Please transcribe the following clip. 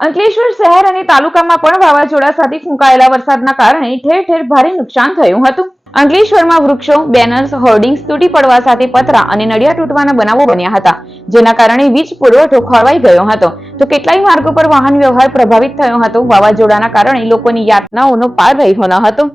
અંકલેશ્વર શહેર અને તાલુકામાં પણ વાવાઝોડા સાથે ફૂંકાયેલા વરસાદના કારણે ઠેર ઠેર ભારે નુકસાન થયું હતું. અંકલેશ્વરમાં વૃક્ષો, બેનર્સ, હોર્ડિંગ્સ તૂટી પડવા સાથે પતરા અને નળિયા તૂટવાના બનાવો બન્યા હતા, જેના કારણે વીજ પુરવઠો ખોરવાઈ ગયો હતો. તો કેટલાય માર્ગો પર વાહન વ્યવહાર પ્રભાવિત થયો હતો. વાવાઝોડાના કારણે લોકોની યાતનાઓનો પાર રહ્યો ન હતો.